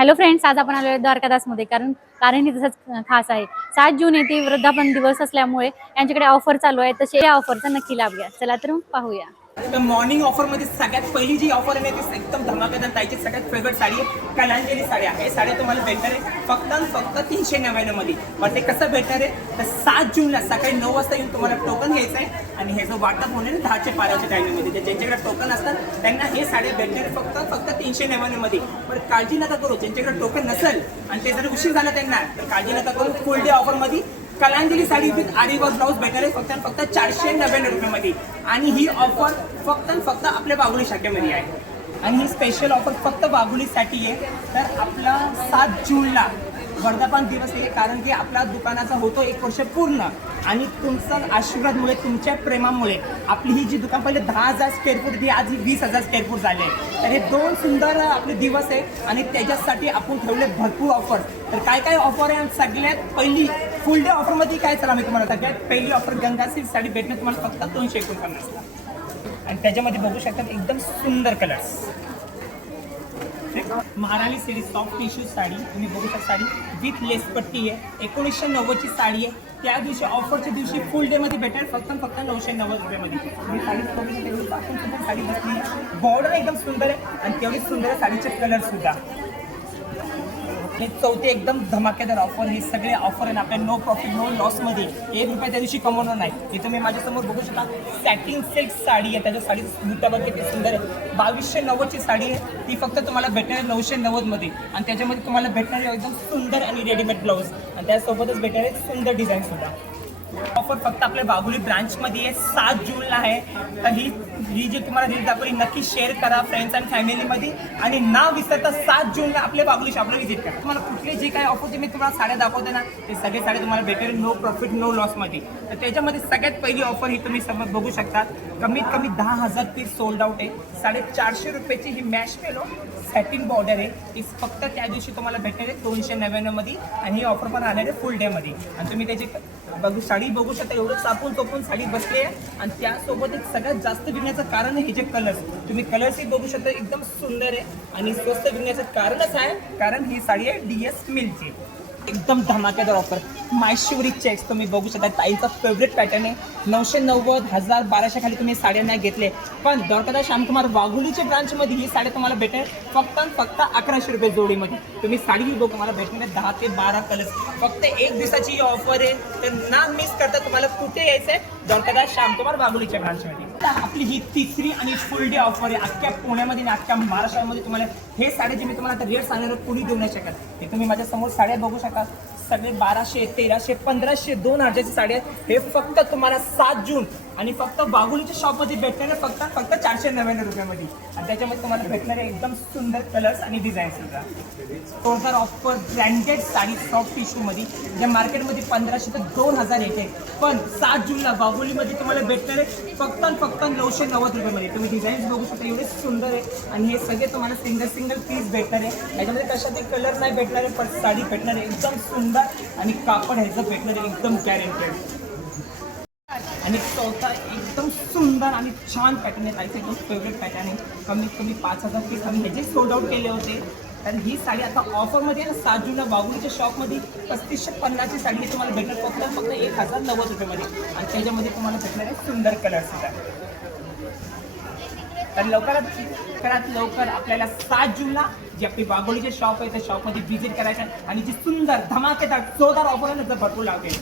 Hello friends, आज आपण आलो द्वारकादासमध्ये कारण ही तसंच खास आहे. 7 जून येथे वृद्धापन दिवस असल्यामुळे यांच्याकडे ऑफर चालू आहे. तसे या ऑफरचा नक्की लाभ घ्या. चला तर मग पाहूया. तर मॉर्निंग ऑफरमध्ये सगळ्यात पहिली जी ऑफर आहे ती एकदम धमाकेदार ताईची सगळ्यात फेवरेट साडी आहे. कलांजली साड्या. हे साड्या तुम्हाला भेटणार आहे फक्त 399 मध्ये. मग ते कसं भेटणार आहे तर 7 जूनला सकाळी 9 वाजता येऊन तुम्हाला टोकन घ्यायचं आहे आणि हे जो वाटप होणार आहे 10 ते 12च्या टायमिंगमध्ये. ज्यांच्याकडे टोकन असतात त्यांना हे साड्या भेटणार आहे फक्त 399 मध्ये. पण काळजी नका करू, ज्यांच्याकडे टोकन नसेल आणि ते जर उशीर झाला त्यांना तर काळजी नका करू. फुल डे ऑफरमध्ये कलांजली साडी विथ आरीवर्क ब्लाऊज भेटणार आहे फक्त 499 रुपयामध्ये. आणि ही ऑफर फक्त आपल्या बागुली शाखेमध्ये आहे. आणि ही स्पेशल ऑफर फक्त बागुलीसाठी आहे. तर आपला 7 जूनला वर्धापन दिवस आहे, कारण की आपला दुकानाचा होतो 1 वर्ष पूर्ण. आणि तुमचा आशीर्वादमुळे, तुमच्या प्रेमामुळे आपली ही जी दुकान पहिले 10,000 स्क्वेअर फूट होती, आज ही 20,000 स्क्वेअर फूट झाले. तर हे 2 सुंदर आपले दिवस आहे आणि त्याच्यासाठी आपण ठेवले भरपूर ऑफर. तर काय ऑफर आहे? सगळ्यात पहिली फुल डे ऑफरमध्ये काय चला मी तुम्हाला सगळ्यात पहिली ऑफर गंगा सिल्क साडी भेटणे तुम्हाला फक्त 249ला. आणि त्याच्यामध्ये बघू शकता एकदम सुंदर कलर्स. महाराणी सिरीज सॉफ्ट टिश्यू साडी तुम्ही बघू शकता. साडी विथ लेस पट्टी आहे. 1990ची साडी आहे. त्या दिवशी ऑफरच्या दिवशी फुल डे मध्ये भेटेल फक्त 990 रुपयामध्ये. ही साडी साडी बसली. बॉर्डर एकदम सुंदर आहे आणि तेवढीच सुंदर आहे साडीचे कलर सुद्धा. हे चौथे एकदम धमाकेदार ऑफर. हे सगळे ऑफर आहे आपल्या नो प्रॉफिट नो लॉसमध्ये. 1 रुपया त्या दिवशी कमवणार नाही. हे तुम्ही माझ्यासमोर बघू शकता. सॅटिन सिल्क साडी आहे. त्याच्या साडी बुटावर किती सुंदर आहे. 2290ची साडी आहे. ती फक्त तुम्हाला भेटणार आहे 990 मध्ये. आणि त्याच्यामध्ये तुम्हाला भेटणार आहे एकदम सुंदर आणि रेडीमेड ब्लाऊज आणि त्यासोबतच भेटणार आहे सुंदर डिझाईन सुद्धा. ऑफर फक्त आपल्या बागुली ब्रांचमध्ये आहे. 7 जूनला आहे. तर ही जी तुम्हाला रील दाखवली नक्की शेअर करा फ्रेंड्स अँड फॅमिलीमध्ये. आणि ना विसरता 7 जूनला आपल्या बागुली शॉपला व्हिजिट करा. तुम्हाला कुठले जे काही ऑफर मी तुम्हाला साड्या दाखवते ना ते सगळे साड्या तुम्हाला भेटेल नो प्रॉफिट नो लॉसमध्ये. तर त्याच्यामध्ये सगळ्यात पहिली ऑफर ही तुम्ही समज बघू शकता. कमीत कमी 10,000 पीस सोल्ड आउट आहे. 450 रुपयाची ही मॅश पेलो सॅटिन बॉर्डर आहे. ती फक्त त्या दिवशी तुम्हाला भेटणार आहे 299 मध्ये. आणि ही ऑफर पण राहणार आहे फुल डे मध्ये. आणि तुम्ही त्याची साडी बघू शकता. एवढं चापून साडी बसली आहे. आणि त्यासोबत एक सगळ्यात जास्त विकण्याचं कारण आहे हे जे कलर्स. तुम्ही कलर्सही बघू शकता एकदम सुंदर आहे. आणि स्वस्त विकण्याचं कारणच आहे कारण ही साडी आहे DS मिलची. एकदम धमाकेदार ऑफर. माहेश्वरी चेक्स तुम्ही बघू शकता. ताईचा फेवरेट पॅटर्न आहे. 990, 1000, 1200 खाली तुम्ही साड्या नाही घेतले. पण द्वारकादास श्यामकुमार वाघोलीच्या ब्रांचमध्ये ही साडी तुम्हाला भेटेल फक्त 1100 रुपये जोडीमध्ये. तुम्ही साडी बघू मला भेटणार 10 ते 12 कलर्स. फक्त 1 दिवसाची ही ऑफर आहे. तर ना मिस करता तुम्हाला कुठे यायचं आहे द्वारकादास श्यामकुमार वाघोलीच्या ब्रांचमध्ये. आपली ही तिसरी आणि फुल डे ऑफर आहे. अख्ख्या पुण्यामध्ये आणि अख्ख्या महाराष्ट्रामध्ये तुम्हाला हे साड्या जे मी तुम्हाला आता रेट सांगणार कोणी देऊ नाही शकत. हे तुम्ही माझ्यासमोर साड्या बघू शकता. सगळे 1200, 1300, 1500, 2000ची साड्या. हे फक्त तुम्हाला 7 जून आणि फक्त बागुलीच्या शॉपमध्ये भेटणार आहे फक्त 499 रुपयामध्ये. आणि त्याच्यामध्ये तुम्हाला भेटणार आहे एकदम सुंदर कलर्स आणि डिझाईन सुद्धा. Total offer branded sari soft टिश्यूमध्ये ज्या मार्केटमध्ये 1500 ते 2000 येते. पण 7 जूनला बागुलीमध्ये तुम्हाला भेटणार आहे फक्त 990 रुपयामध्ये. तुम्ही डिझाईन्स बघू शकता एवढे सुंदर आहे. आणि हे सगळे तुम्हाला सिंगल पीस भेटणार आहे. त्याच्यामध्ये कशाचे कलर नाही भेटणार आहे पण साडी भेटणार आहे एकदम सुंदर. आणि कापड ह्याचं भेटणार आहे एकदम गॅरंटेड. आणि चौथा एकदम सुंदर आणि छान पॅटर्न आहे. त्याचे एकदम फेवरेट पॅटर्न आहे. कमीत कमी 5000 पीस आम्ही ह्याचे सोल्ड आउट केले होते. तर ही साडी आता ऑफरमध्ये आहे ना 7 जूनला बागुलीच्या शॉपमध्ये 3550ची साडी तुम्हाला भेटणार फक्त 1090 रुपयामध्ये. आणि त्याच्यामध्ये तुम्हाला भेटणार आहे सुंदर कलर सुद्धा. तर लवकरात लवकर आपल्याला 7 जूनला जी आपली बागोलीचे शॉप आहे त्या शॉपमध्ये व्हिजिट करायचं आणि जी सुंदर धमाकेदार जोरदार ऑफर आहे ना भरपूर लागेल.